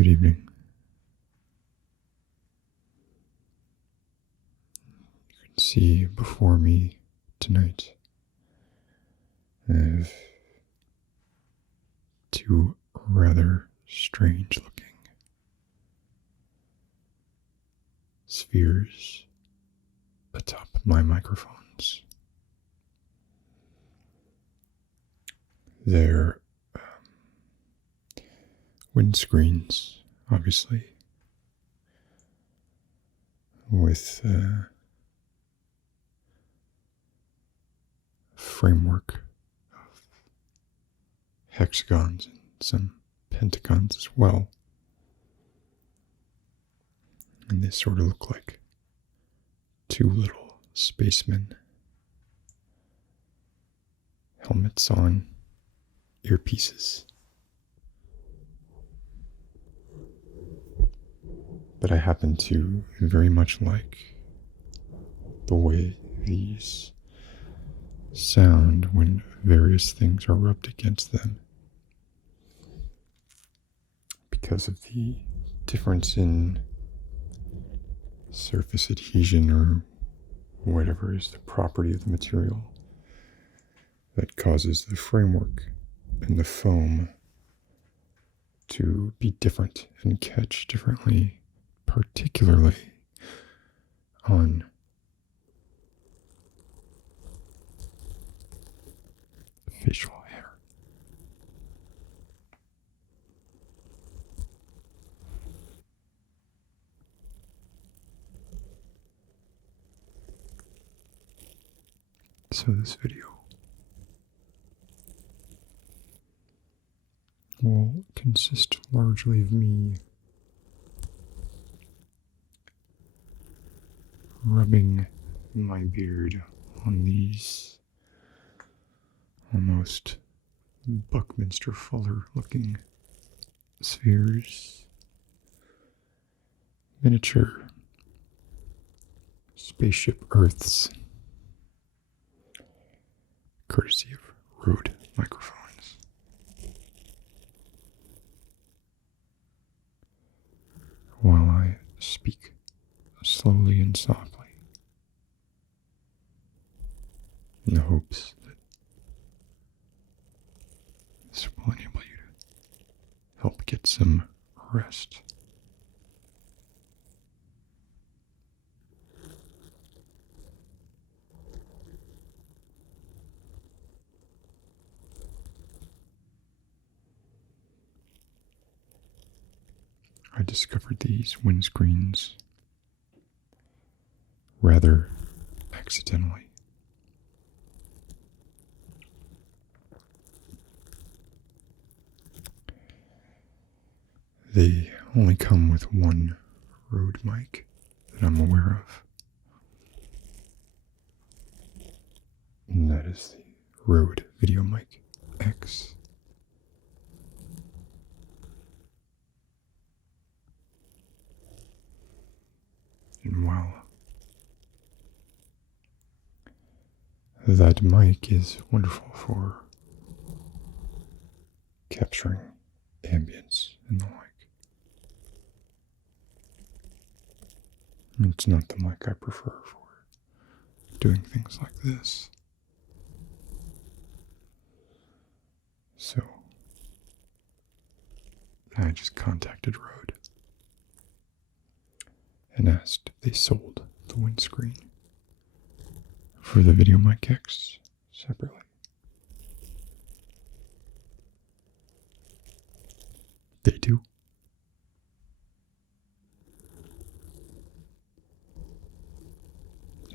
Good evening. You can see before me tonight I have two rather strange looking spheres atop my microphones. They're windscreens, obviously, with a framework of hexagons and some pentagons as well. And they sort of look like two little spacemen, helmets on, earpieces. But I happen to very much like the way these sound when various things are rubbed against them, because of the difference in surface adhesion or whatever is the property of the material that causes the framework and the foam to be different and catch differently, particularly on facial hair. So this video will consist largely of me rubbing my beard on these almost Buckminster Fuller looking spheres, miniature spaceship Earths, courtesy of Rode microphones. While I speak slowly and softly, in the hopes that this will enable you to help get some rest. I discovered these windscreens rather accidentally. They only come with one Rode mic that I'm aware of, and that is the Rode Video Mic X. And while that mic is wonderful for capturing ambience and the like, it's not the mic I prefer for doing things like this. So I just contacted Rode and asked if they sold the windscreen for the Video Mic X separately. They do.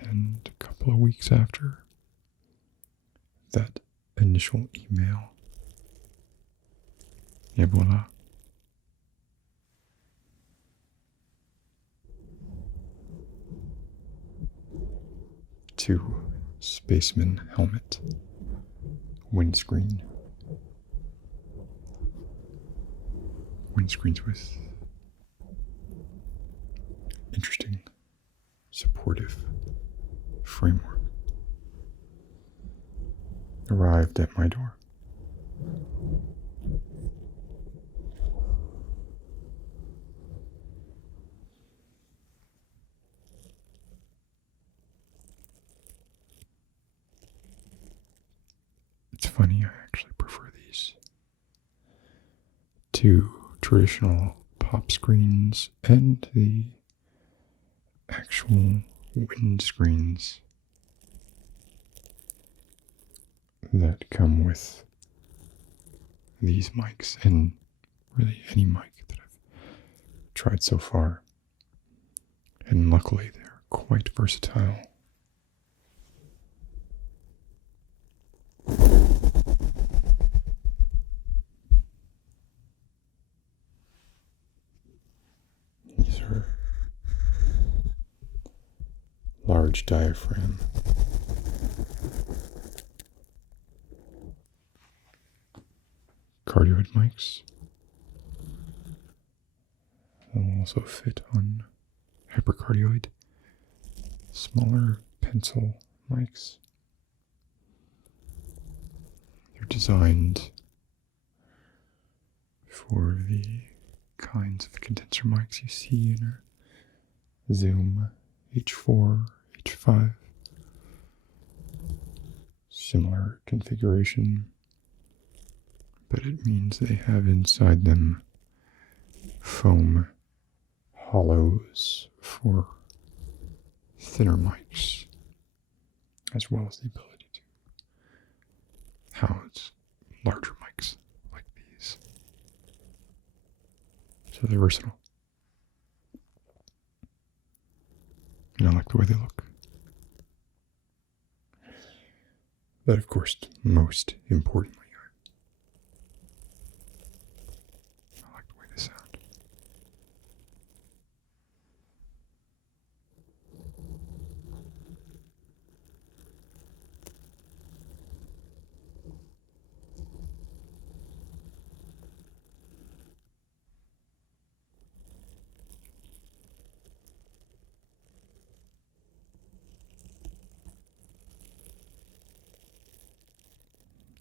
And a couple of weeks after that initial email, et voila. Two spaceman helmet, windscreens with interesting supportive framework arrived at my door. It's funny, I actually prefer these to traditional pop screens and the actual wind screens that come with these mics, and really any mic that I've tried so far. And luckily, they're quite versatile. These are large diaphragm cardioid mics. They'll also fit on hypercardioid, smaller pencil mics. They're designed for the kinds of condenser mics you see in a Zoom H4, H5. Similar configuration, but it means they have inside them foam hollows for thinner mics, as well as the ability to house larger mics like these. So they're versatile. And I like the way they look. But of course, most importantly, I like the way they sound.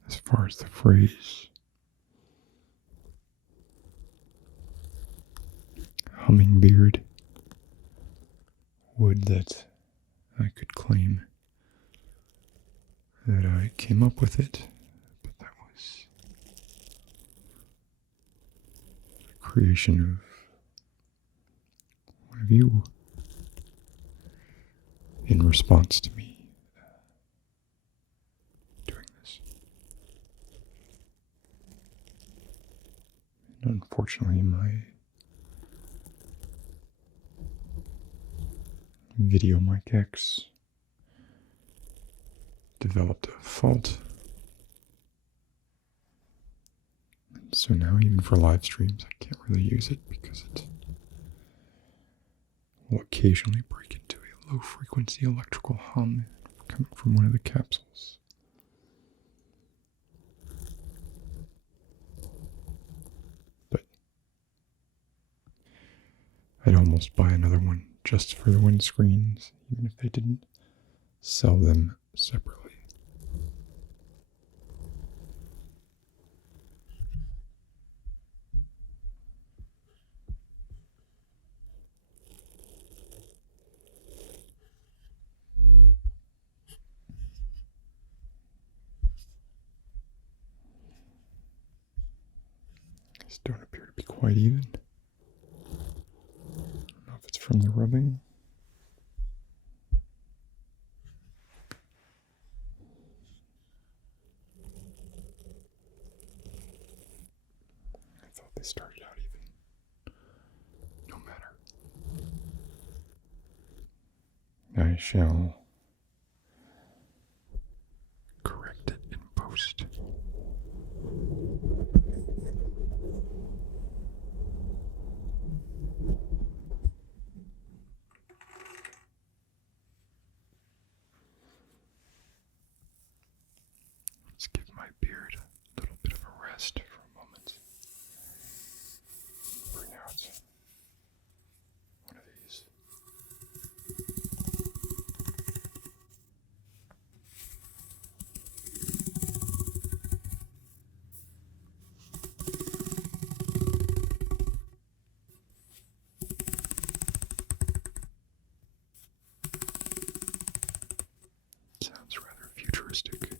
As far as the phrase Hummingbeard, would that I could claim that I came up with it, but that was the creation of one of you in response to me doing this. And unfortunately, my Video Mic X developed a fault. And so now even for live streams, I can't really use it because it will occasionally break into a low frequency electrical hum coming from one of the capsules. But I'd almost buy another one just for the windscreens, even if they didn't sell them separately. These don't appear to be quite even. I don't know if it's from the rubbing. I thought they started out even. No matter. I shall correct it in post. Let's give my beard a little bit of a rest for a moment. Bring out one of these. Sounds rather futuristic.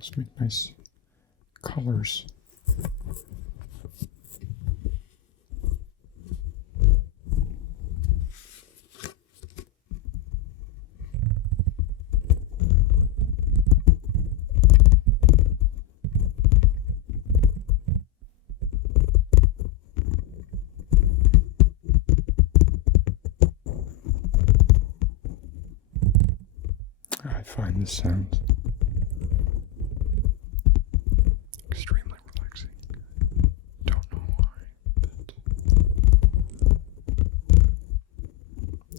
Let's make nice colors. I find this sound extremely relaxing. Don't know why, but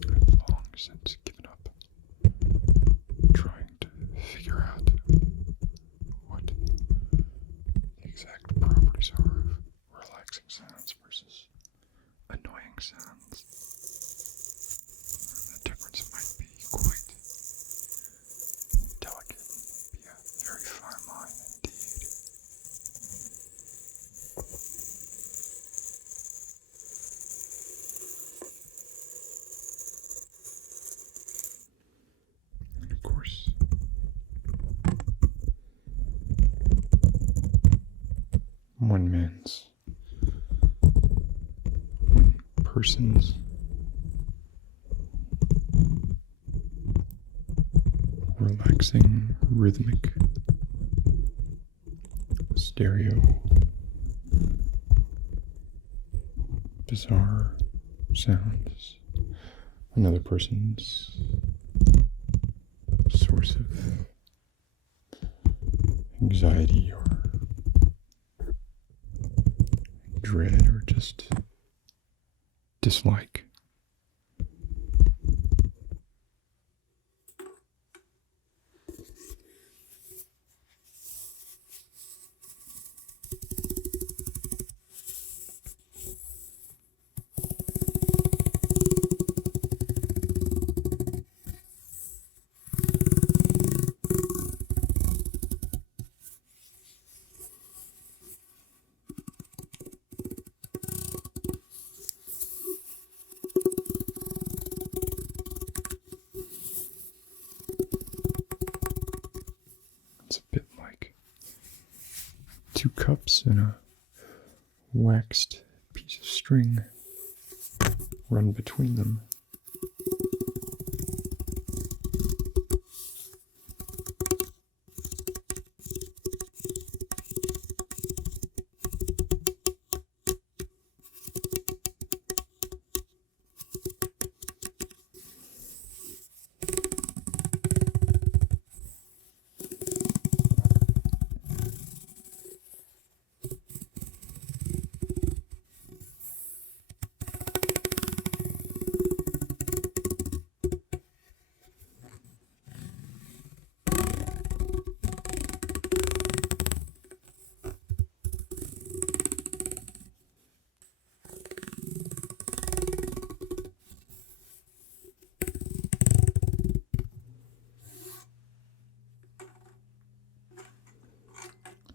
I've long since given up trying to figure out what the exact properties are of relaxing sounds versus annoying sounds. The difference might be quite delicate, be a very fine line indeed. And of course, one person's relaxing, rhythmic, stereo, bizarre sounds. Another person's source of anxiety or dread or just dislike. It's a bit like 2 cups and a waxed piece of string run between them.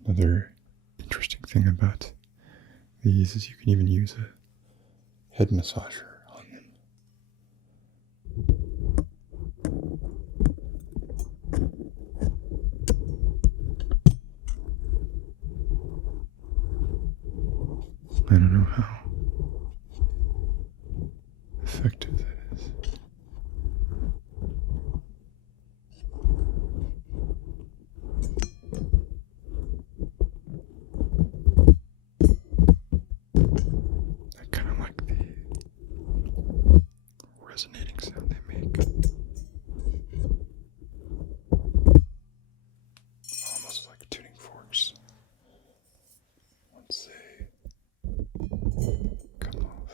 Another interesting thing about these is you can even use a head massager on them. I don't know how effective that is. I kind of like the resonating sound they make. Almost like tuning forks. Once they come off.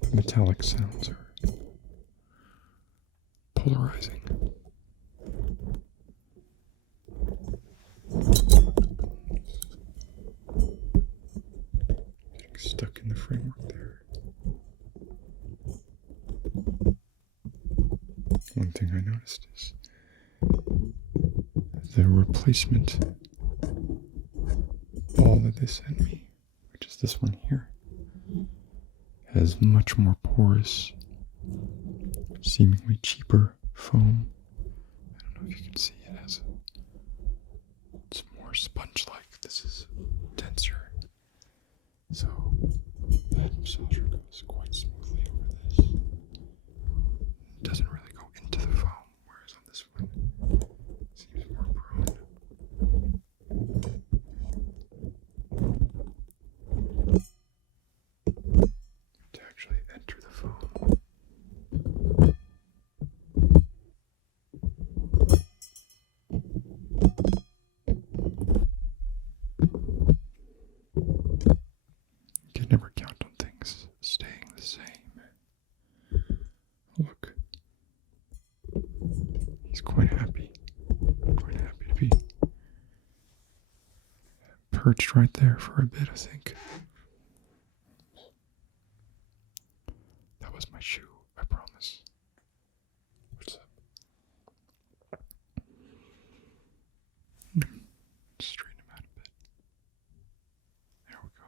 The metallic sounds are polarizing. Getting stuck in the framework there. One thing I noticed is the replacement ball that they sent me, which is this one here, has much more porous seemingly cheaper foam. I don't know if you can see it has it's more sponge-like. This is denser. So that massager goes quite smoothly over this. It doesn't really go into the foam, whereas on this one it seems more prone to actually enter the foam. You can never count on things staying the same. Look. He's quite happy. Quite happy to be perched right there for a bit, I think. That was my shoe, I promise. What's up? Straighten him out a bit. There we go.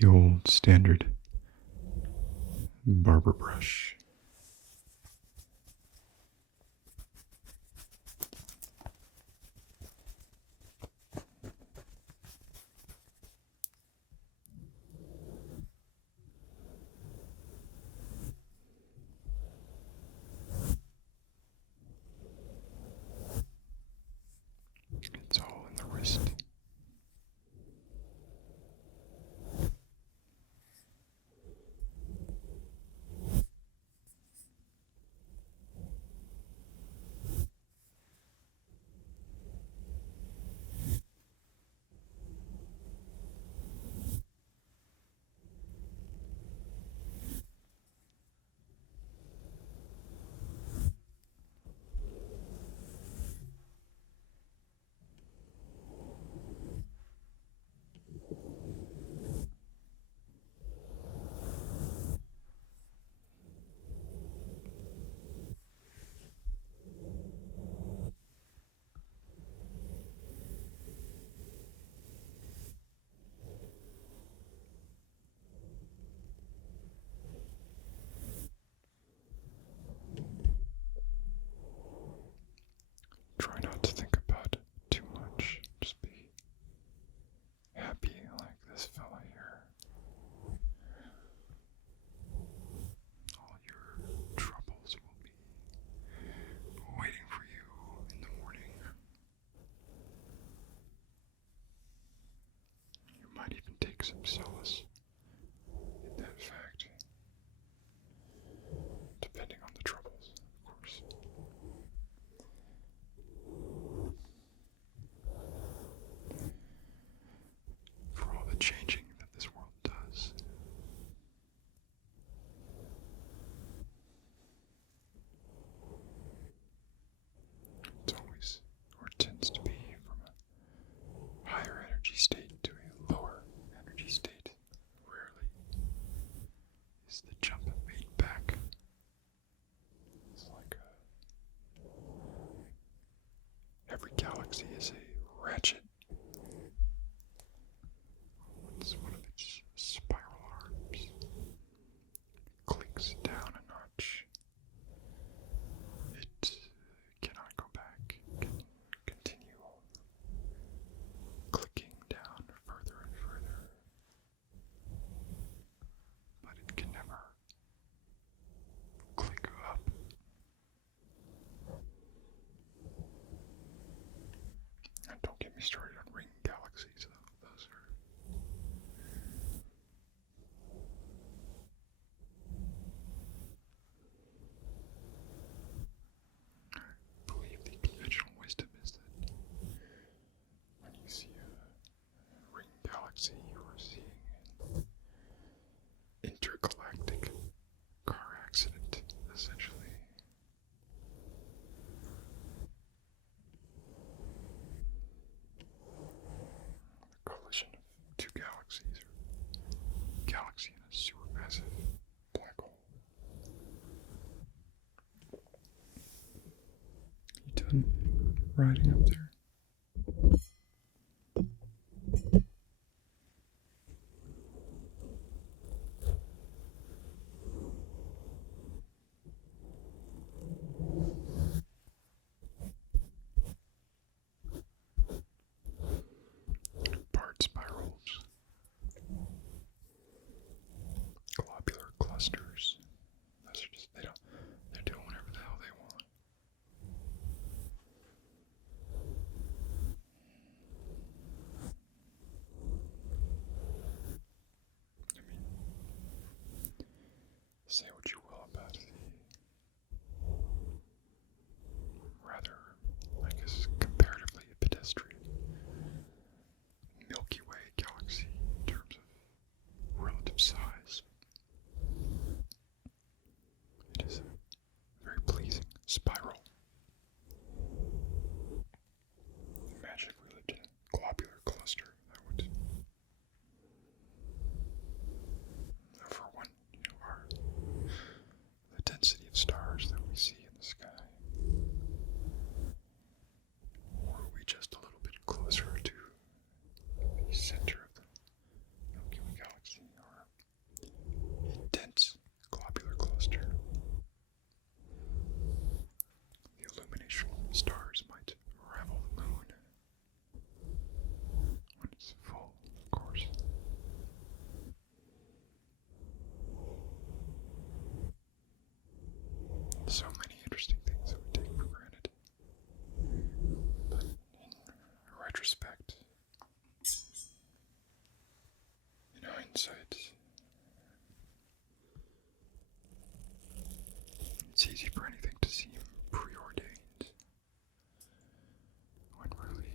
The old standard barber brush. It's all in the wrist. Try not to think about it too much. Just be happy like this fella here. All your troubles will be waiting for you in the morning. You might even take some solace in that fact. Depending on the troubles, of course. For all the changing that this world does. It's always, or tends to be, from a higher energy state to a lower energy state. Rarely is the jump made back. It's like every galaxy is a ratchet. Once one of its spiral arms clicks down a notch, it cannot go back. It can continue clicking down further and further. But it can never click up. And don't get me started on ring galaxies, though. Those are I believe the conventional wisdom is that when you see a ring galaxy, you are seeing an intergalactic car accident, essentially. The collision of two galaxies, or galaxy in a supermassive black hole. You done riding up there? Say what you will about the rather, I guess, comparatively pedestrian Milky Way galaxy in terms of relative size. It is a very pleasing spiral. Imagine if we lived in a globular cluster, that would, for one, the density of stars that we see in the sky. Or are we just a little bit closer to the center of the Milky Way galaxy, or a dense globular cluster? The illumination of the stars might rival the moon when it's full, of course. So many interesting things that we take for granted. But in retrospect, in hindsight, it's easy for anything to seem preordained, when really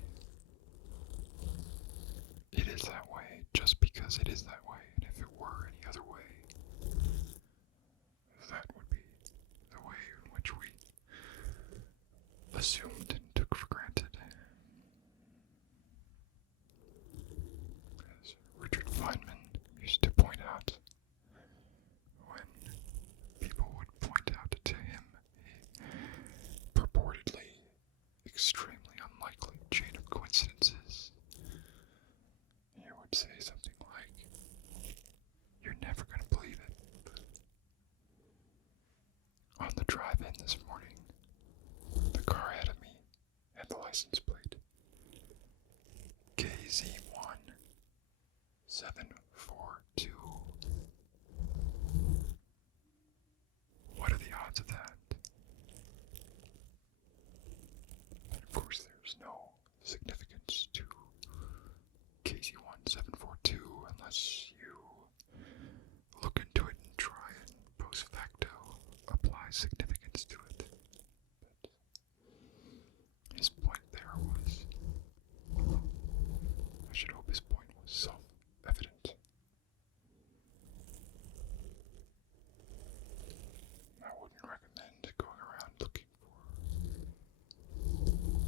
it is that way just because it is that way, and if it were any other way, that would be the way in which we assumed and took for granted. As Richard Feynman used to point out, when people would point out to him a purportedly extremely unlikely chain of coincidences, he would say something like, "You're never going to believe it, but on the drive-in this morning, the car ahead of me had the license plate KZ1742. What are the odds of that?" And of course, there's no significance to KZ1742 unless you look into it and try and post facto apply significance to it. But his point there was, I should hope his point was self-evident. I wouldn't recommend going around looking for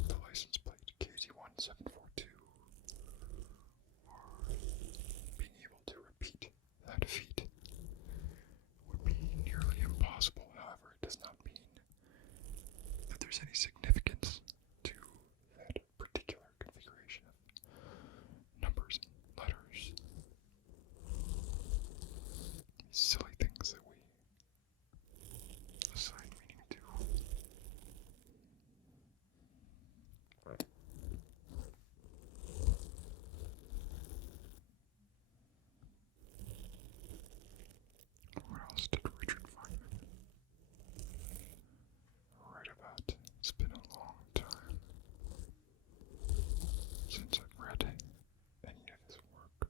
the license plate KZ1742 or being able to repeat that feat would be nearly impossible. However, it does not mean that there's any significance to that particular configuration of numbers and letters. These silly things that we assign meaning to. What else did Richard Feynman write about? It's been a long time since I've read any of his work.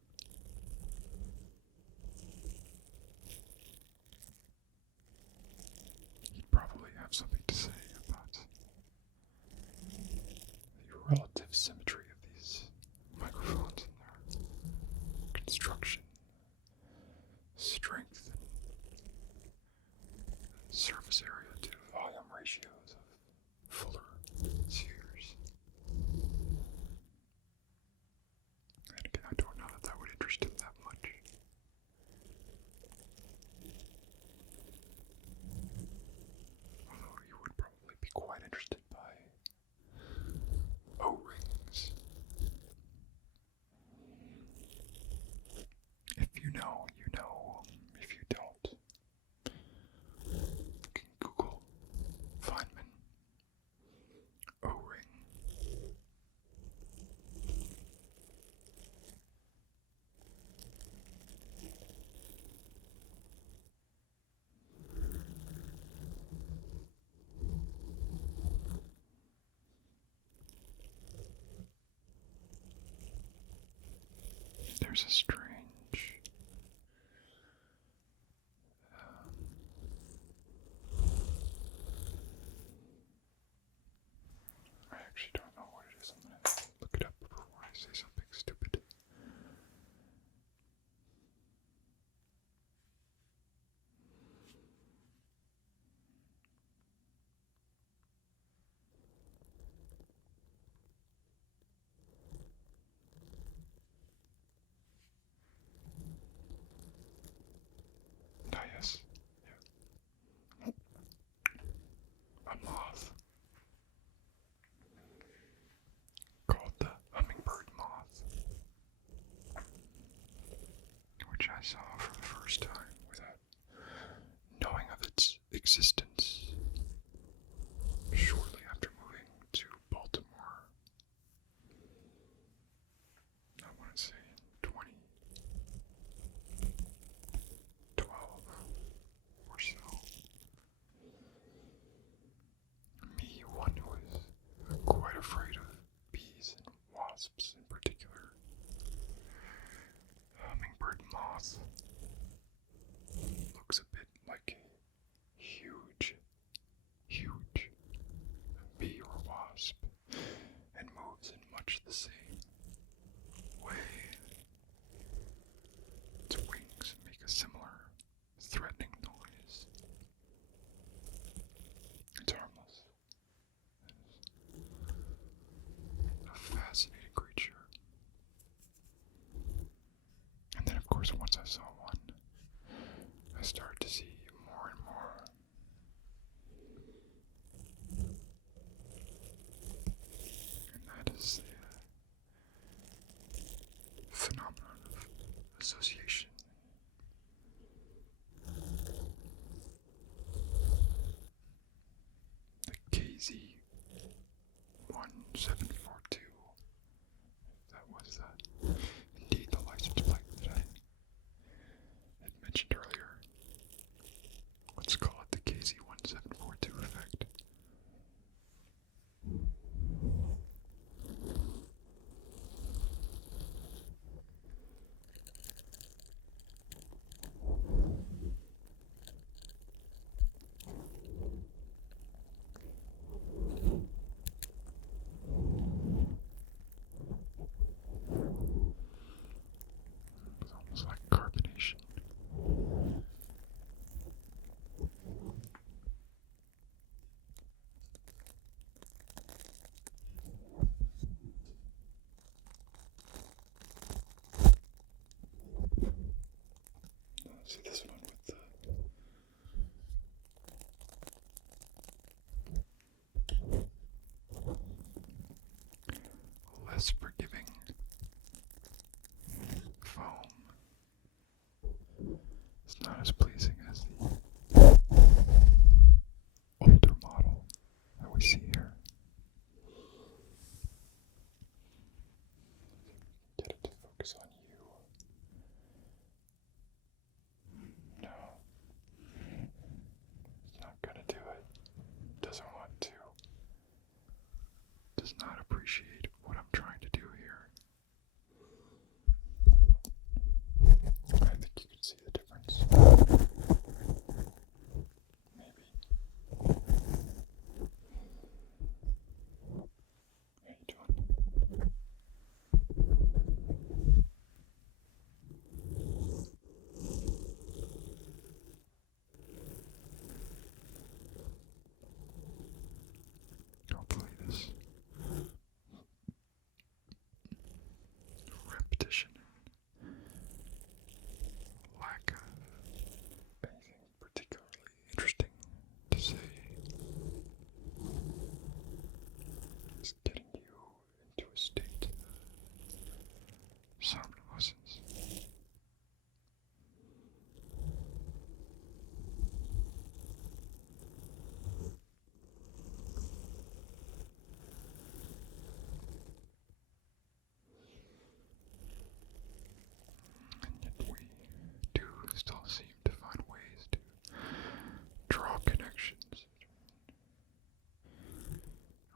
He'd probably have something to say about the relative symmetry of these microphones and their construction, strength, and surface area to volume ratios of Fuller spheres. And again, I don't know that that would interest him that much. Although he would probably be quite interested by O-rings. If you know, you know. If you don't, you can Google Feynman O-ring. There's a strange saw for the first time without knowing of its existence shortly after moving to Baltimore. I want to say in 2012 or so. Me, one who is quite afraid of bees and wasps in particular. Hummingbird moth looks a bit like a huge bee or wasp and moves in much the same way. Its wings make a similar threatening noise. It's harmless. It's a fascinating creature. And then, of course, once I saw one, I started to see more and more. And that is the phenomenon of association. The KZ1742. That was indeed the license plate that I had mentioned earlier. Let's call it the KZ1742 effect. It's almost like carbonation. See this one with the less forgiving foam. It's not as pleasing as the older model that we see here. Get it to focus on you. No. It's not gonna do it. Doesn't want to. Does not appreciate what I'm trying to do here. I think you can see the difference. Maybe. How you doing? Hopefully this repetition and lack of anything particularly interesting to say is getting you into a state of somnolence. And yet we do still seem to find ways to draw connections between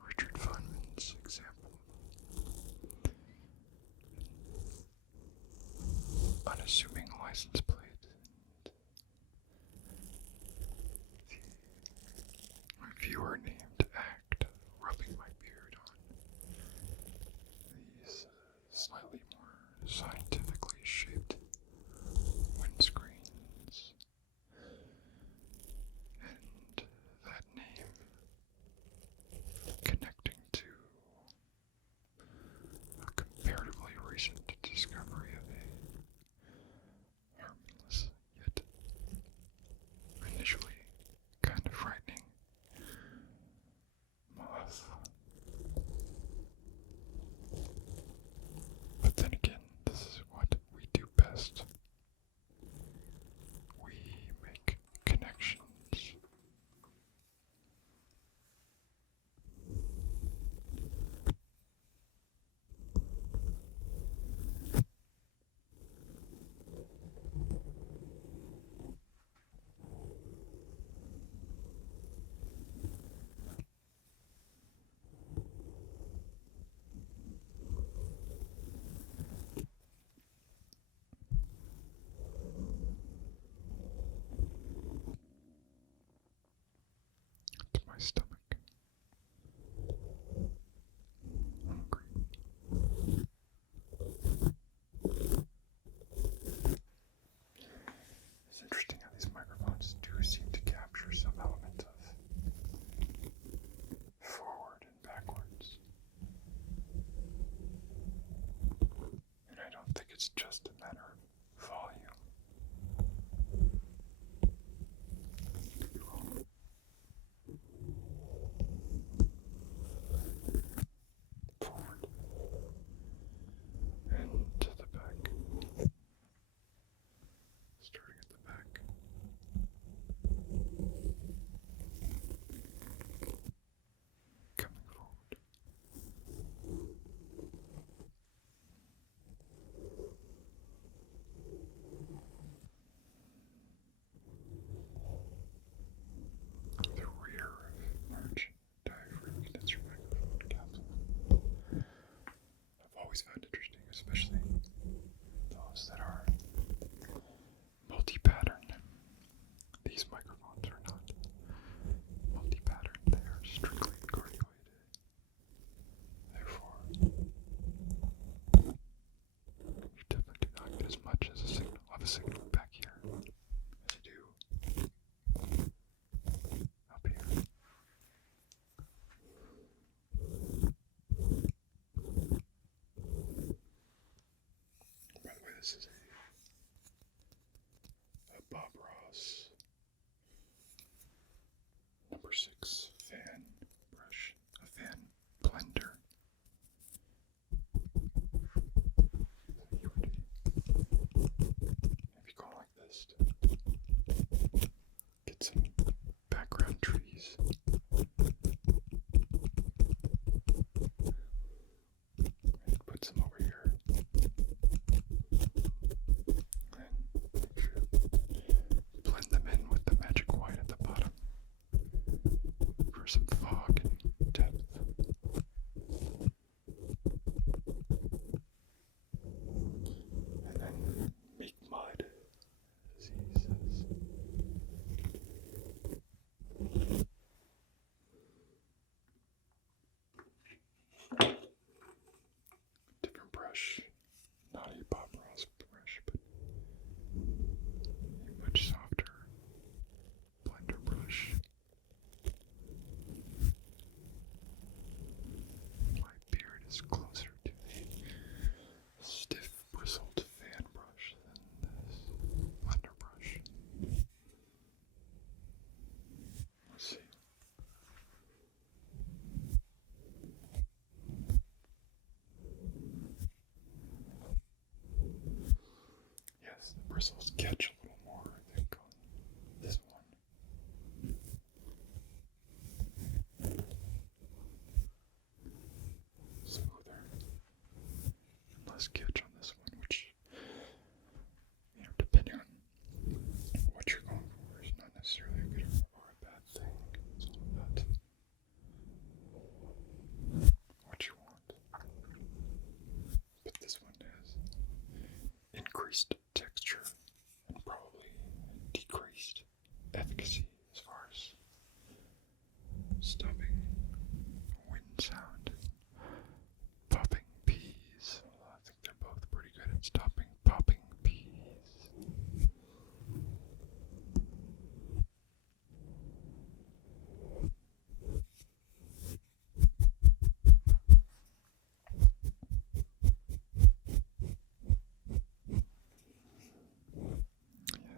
Richard Feynman's example of unassuming license plate and the viewer named Act rubbing my beard on these slightly more scientifically shaped windscreens, and that name connecting to a comparatively recent discovery of a harmless yet initially kind of frightening moth. But then again, this is what we do best. it's just a matter of volume. Forward and to the back. Starting at the back. Coming forward. The rear arch diaphragm condenser microphone capsule. I've always found interesting, especially those that are multi-pattern. These microphones are not multi-pattern, they are strictly cardioid. Therefore, you definitely do not get as much as a signal back here as you do up here. By the way, this is a Bob Ross number 6 fan brush, a fan blender. If you go like this to get some background trees. And put some over here. And make sure blend them in with the magic white at the bottom for some fog and depth. And then make mud, as he says. Different brush, not a Bob Ross brush, but a much softer blender brush. My beard is closer to a stiff bristled fan brush than this blender brush. Let's see. Yes, the bristles catch a little more, I think, on this one. Smoother. Less catch on this one, which, depending on what you're going for, is not necessarily a good or a bad thing. It's all about what you want. But this one has increased texture and probably decreased efficacy as far as stopping wind sound and popping peas. Well, I think they're both pretty good at stopping popping peas.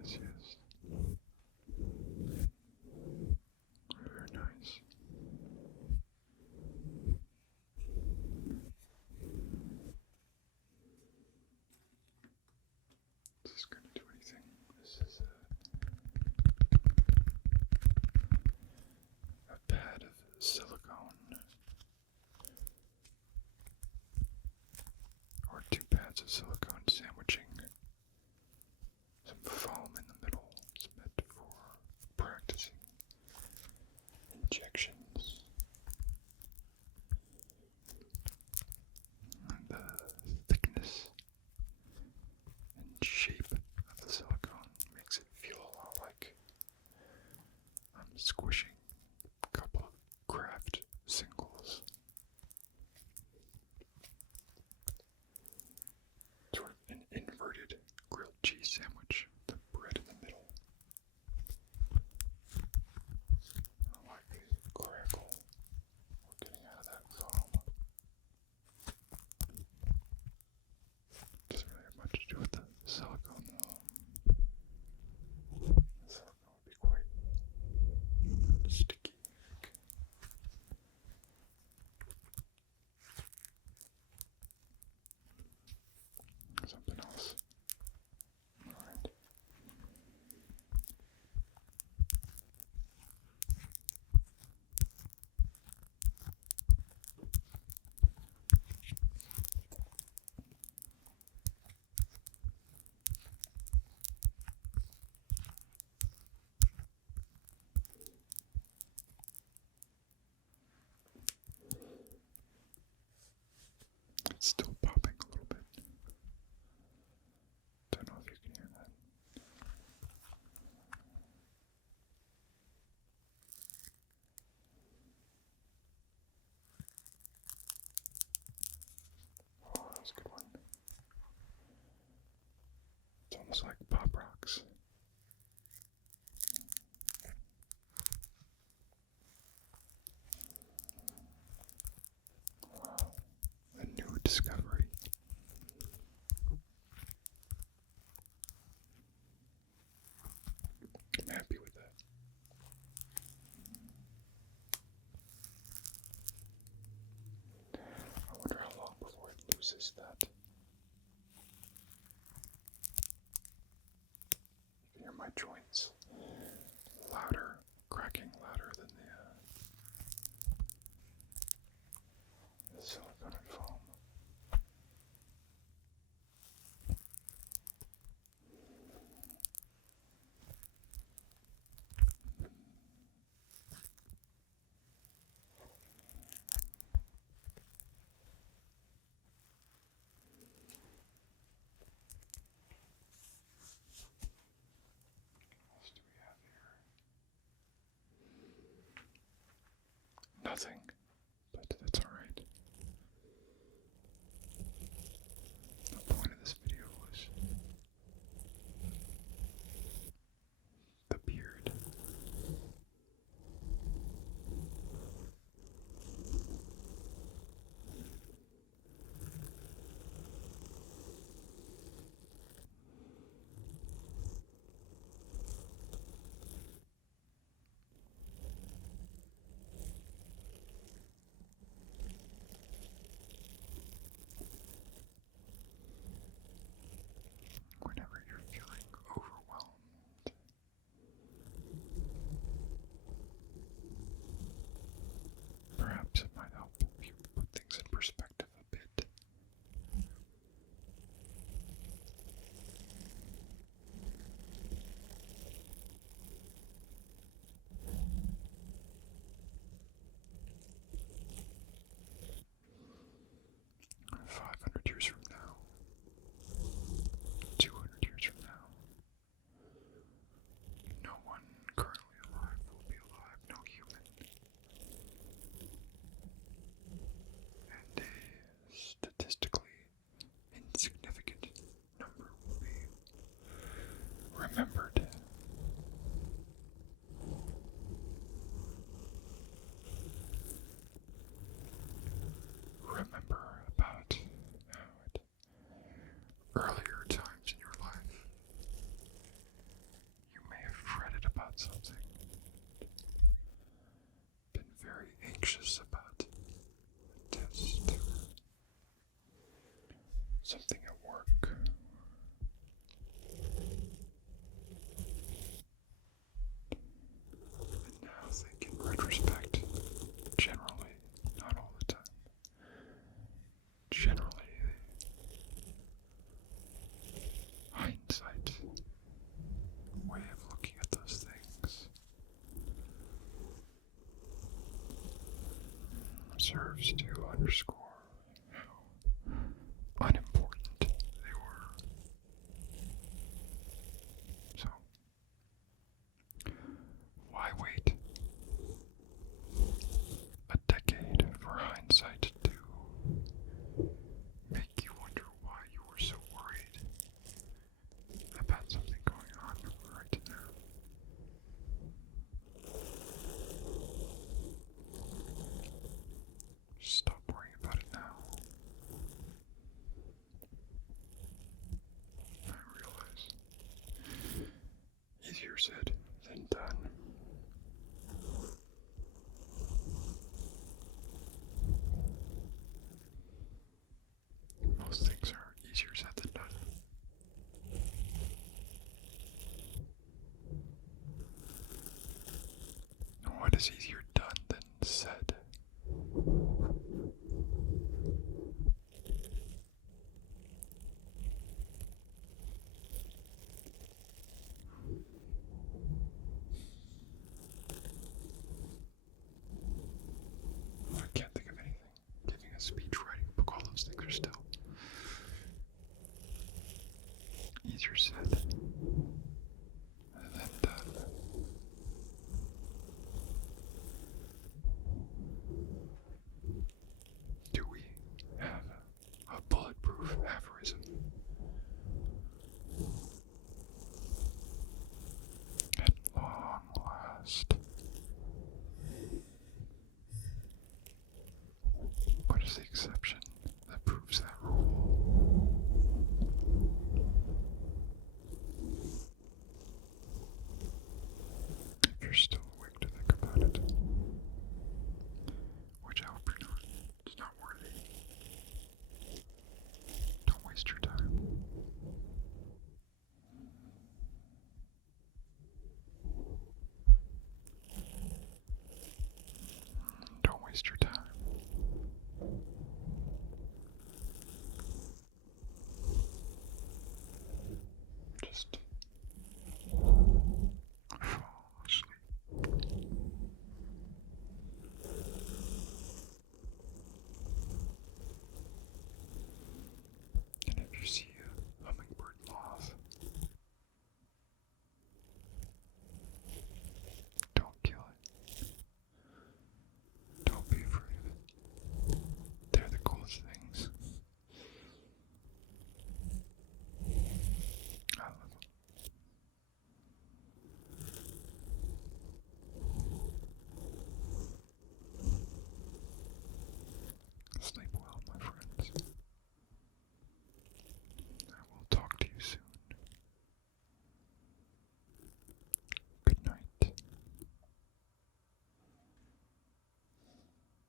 Yes, yes. Very nice. Is this going to do anything? This is a pad of silicone, or 2 pads of silicone sandwiching some foam in the middle. It's meant for practicing injections. And the thickness and shape of the silicone makes it feel a lot like I'm squishing a couple of Kraft singles. Sort of an inverted grilled cheese sandwich, the bread in the middle. I like the crackle we're getting out of that foam. Doesn't really have much It's still popping a little bit. Don't know if you can hear that. Oh, that was a good one. It's almost like pop rocks. Wow, a new discovery. I'm happy with that. I wonder how long before it loses that. You can hear my joints louder, cracking louder than the silicone and foam. What else do we have here? Nothing, but that's alright. The point of this video was the beard. Whenever you're feeling overwhelmed, perhaps it might help if you put things in perspective a bit. And 500 years from now, 200 years from now, no one currently alive will be alive, no human. And a statistically insignificant number will be remembered. Remember about how at earlier times in your life you may have fretted about something, been very anxious about a test, something at work. And now think in retrospect, generally, not all the time, generally, hindsight way of looking at those things serves to underscore how unimportant they were. So, why wait a decade for hindsight to make you wonder why you were so worried about something going on right now? Stop worrying about it now. I realize easier said than done. Most things are easier said than done. What is easier done than said? I can't think of anything. Giving a speech, writing a book, all those things are still.